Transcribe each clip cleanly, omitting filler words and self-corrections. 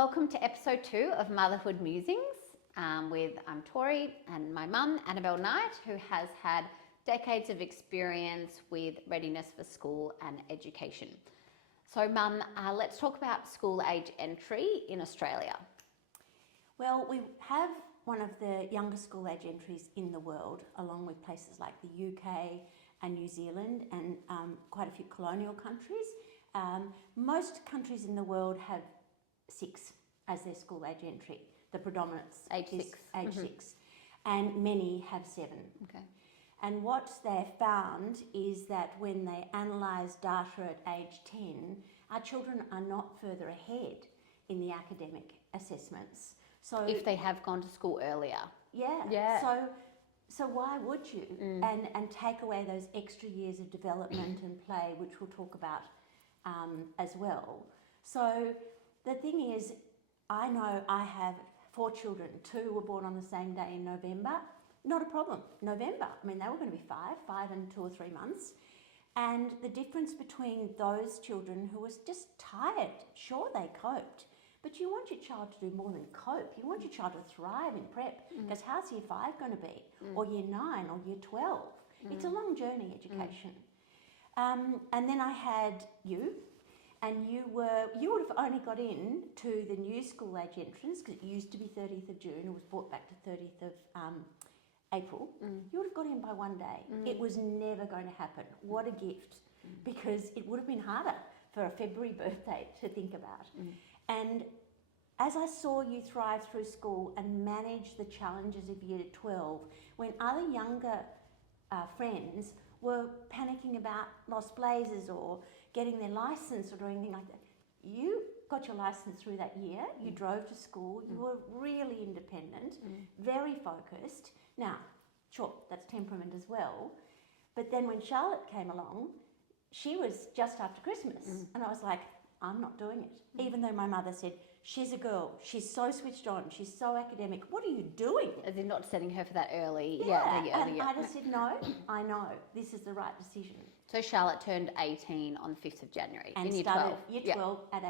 Welcome to episode 2 of Motherhood Musings with Tori and my mum, Annabelle Knight, who has had decades of experience with readiness for school and education. So mum, let's talk about school age entry in Australia. Well, we have one of the youngest school age entries in the world, along with places like the UK and New Zealand and quite a few colonial countries. Most countries in the world have 6 as their school age entry. The predominant Age is 6. age 6, and many have 7. Okay. And what they found is that when they analyse data at age 10, our children are not further ahead in the academic assessments. So If they have gone to school earlier. Yeah. So why would you? And take away those extra years of development and play, which we'll talk about as well. So the thing is, I know I have 4 children. 2 were born on the same day in November. Not a problem. November. I mean, they were going to be 5 and 2 or 3 months. And the difference between those children who was just tired, sure they coped, but you want your child to do more than cope. You want your child to thrive in prep, because how's year 5 going to be? Or year 9 or year 12? It's a long journey, education. And then I had you, and you would have only got in to the new school age entrance, because it used to be 30th of June, it was brought back to 30th of April. You would have got in by one day. It was never going to happen. What a gift, because it would have been harder for a February birthday to think about. And as I saw you thrive through school and manage the challenges of year 12, when other younger friends were panicking about lost blazers or getting their licence or doing anything like that, you got your licence through that year, you drove to school, you were really independent, very focused. Now, sure, that's temperament as well, but then when Charlotte came along, she was just after Christmas, and I was like, I'm not doing it. Even though my mother said, she's a girl, she's so switched on, she's so academic, what are you doing? As in not setting her for that early. And I just said, no, I know, this is the right decision. So Charlotte turned 18 on the 5th of January. And in year started 12. year 12 at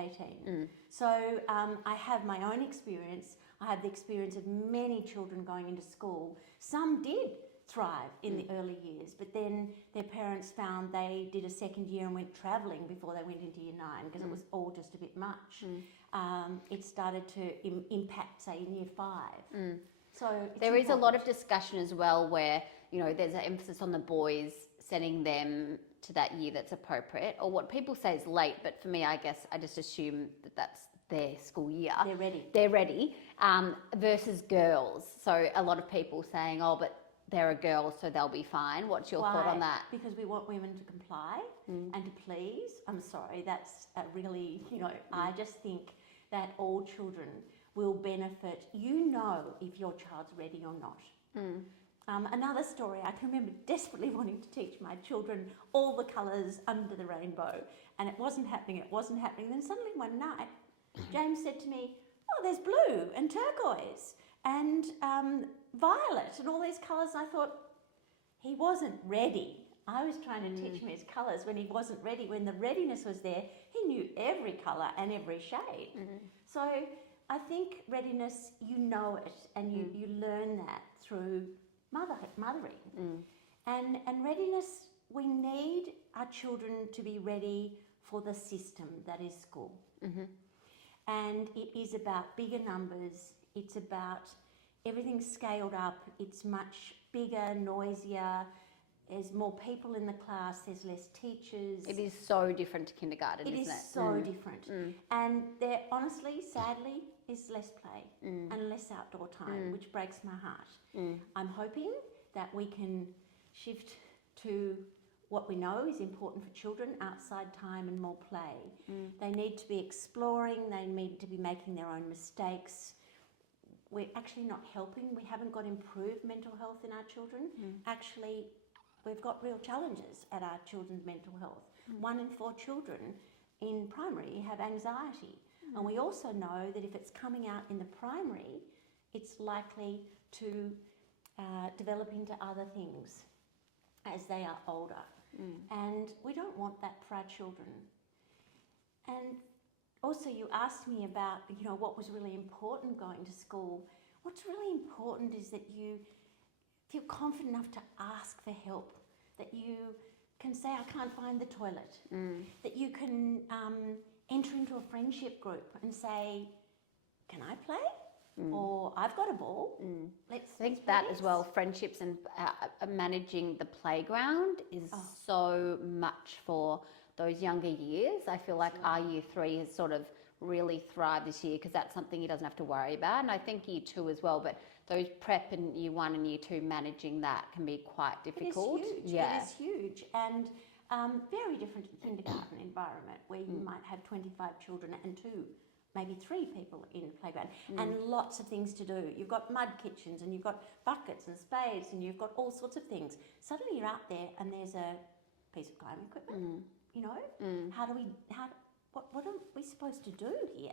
18. So I have my own experience. I have the experience of many children going into school. Some did thrive in the early years, but then their parents found they did a second year and went travelling before they went into year 9, because it was all just a bit much. It started to impact, say, in year 5. So there is a lot of discussion as well where, there's an emphasis on the boys, sending them to that year that's appropriate, or what people say is late, but for me, I guess I just assume that that's their school year. They're ready, versus girls. So a lot of people saying, oh, but they're a girl, so they'll be fine. What's your thought on that? Because we want women to comply and to please. I'm sorry, that's a really, I just think that all children will benefit. If your child's ready or not. Another story, I can remember desperately wanting to teach my children all the colours under the rainbow, and it wasn't happening. Then suddenly one night, James said to me, oh, there's blue and turquoise and violet and all these colours. I thought, he wasn't ready. I was trying to teach him his colours when he wasn't ready. When the readiness was there, he knew every colour and every shade. So I think readiness, you know it, and you learn that through mothering. And readiness, we need our children to be ready for the system that is school. And it is about bigger numbers. It's about everything scaled up. It's much bigger, noisier. There's more people in the class. There's less teachers. It is so different to kindergarten, isn't it? It is so different. And there, honestly, sadly, is less play and less outdoor time, which breaks my heart. I'm hoping that we can shift to what we know is important for children, outside time and more play. They need to be exploring. They need to be making their own mistakes. We're actually not helping. We haven't got improved mental health in our children. Actually, we've got real challenges at our children's mental health. 1 in 4 children in primary have anxiety. And we also know that if it's coming out in the primary, it's likely to develop into other things as they are older. And we don't want that for our children. And also you asked me about, what was really important going to school. What's really important is that you feel confident enough to ask for help, that you can say, I can't find the toilet, that you can enter into a friendship group and say, can I play? Or I've got a ball. I think that as well, friendships and managing the playground is so much for those younger years. I feel like our year 3 has sort of really thrived this year because that's something he doesn't have to worry about. And I think year 2 as well, but those prep in year 1 and year 2, managing that can be quite difficult. It is huge. Yeah. It is huge. And very different to the kindergarten environment where you might have 25 children and 2, maybe 3 people in the playground and lots of things to do. You've got mud kitchens and you've got buckets and spades and you've got all sorts of things. Suddenly you're out there and there's a piece of climbing equipment, what are we supposed to do here?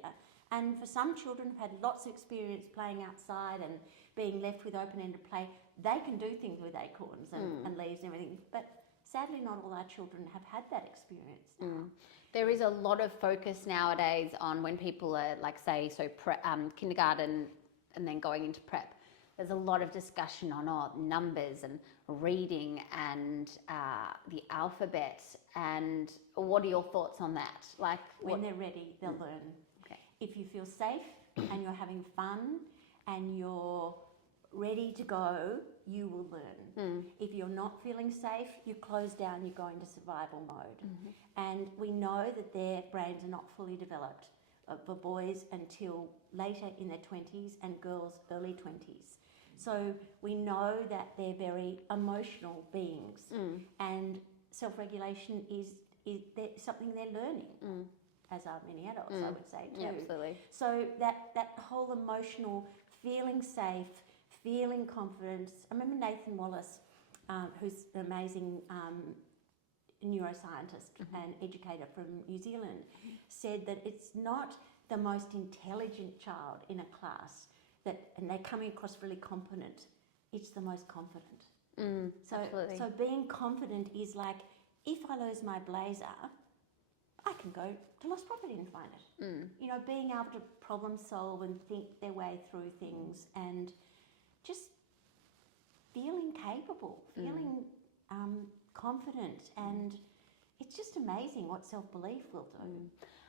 And for some children who've had lots of experience playing outside and being left with open-ended play, they can do things with acorns and leaves and everything. But sadly, not all our children have had that experience now. There is a lot of focus nowadays on when people are, like, say, kindergarten and then going into prep. There's a lot of discussion on numbers and reading and the alphabet. And what are your thoughts on that? Like, when they're ready, they'll learn. Okay. If you feel safe and you're having fun and you're ready to go, you will learn. If you're not feeling safe, you close down, you go into survival mode. And we know that their brains are not fully developed for boys until later in their 20s and girls early 20s. So we know that they're very emotional beings and self-regulation is something they're learning, as are many adults, I would say too. Yeah, absolutely. So that whole emotional, feeling safe, feeling confidence. I remember Nathan Wallace, who's an amazing neuroscientist and educator from New Zealand, said that it's not the most intelligent child in a class and they're coming across really competent, it's the most confident. Absolutely. So being confident is like, if I lose my blazer, I can go to lost property and find it. Being able to problem solve and think their way through things and just feeling capable, feeling confident, and it's just amazing what self-belief will do.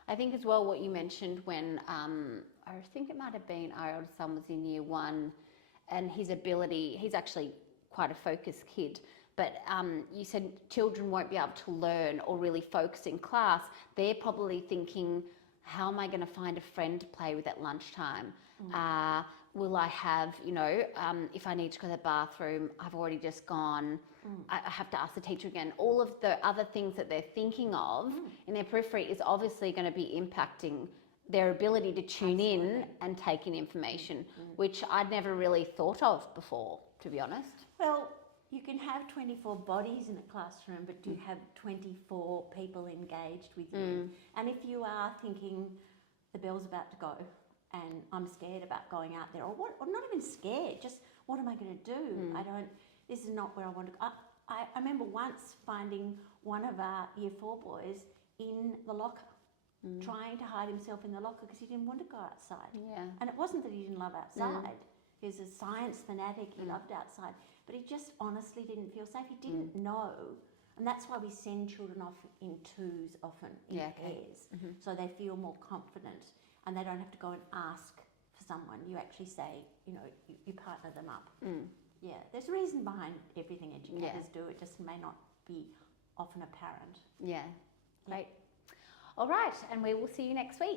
I think as well what you mentioned when, I think it might have been our oldest son was in year 1 and his ability, he's actually quite a focused kid, but you said children won't be able to learn or really focus in class. They're probably thinking, how am I going to find a friend to play with at lunchtime? Will I have, if I need to go to the bathroom, I've already just gone. I have to ask the teacher again. All of the other things that they're thinking of in their periphery is obviously going to be impacting their ability to tune in and take in information, which I'd never really thought of before, to be honest. Well, you can have 24 bodies in a classroom, but do you have 24 people engaged with you? And if you are thinking the bell's about to go and I'm scared about going out there, or not even scared, just what am I going to do? This is not where I want to go. I remember once finding one of our year 4 boys in the locker, trying to hide himself in the locker because he didn't want to go outside. And it wasn't that he didn't love outside. He was a science fanatic, he loved outside, but he just honestly didn't feel safe. He didn't know. And that's why we send children off in 2s often, in pairs, so they feel more confident and they don't have to go and ask for someone. You actually say, you partner them up. Yeah, there's a reason behind everything educators do. It just may not be often apparent. Yeah, great. All right, and we will see you next week.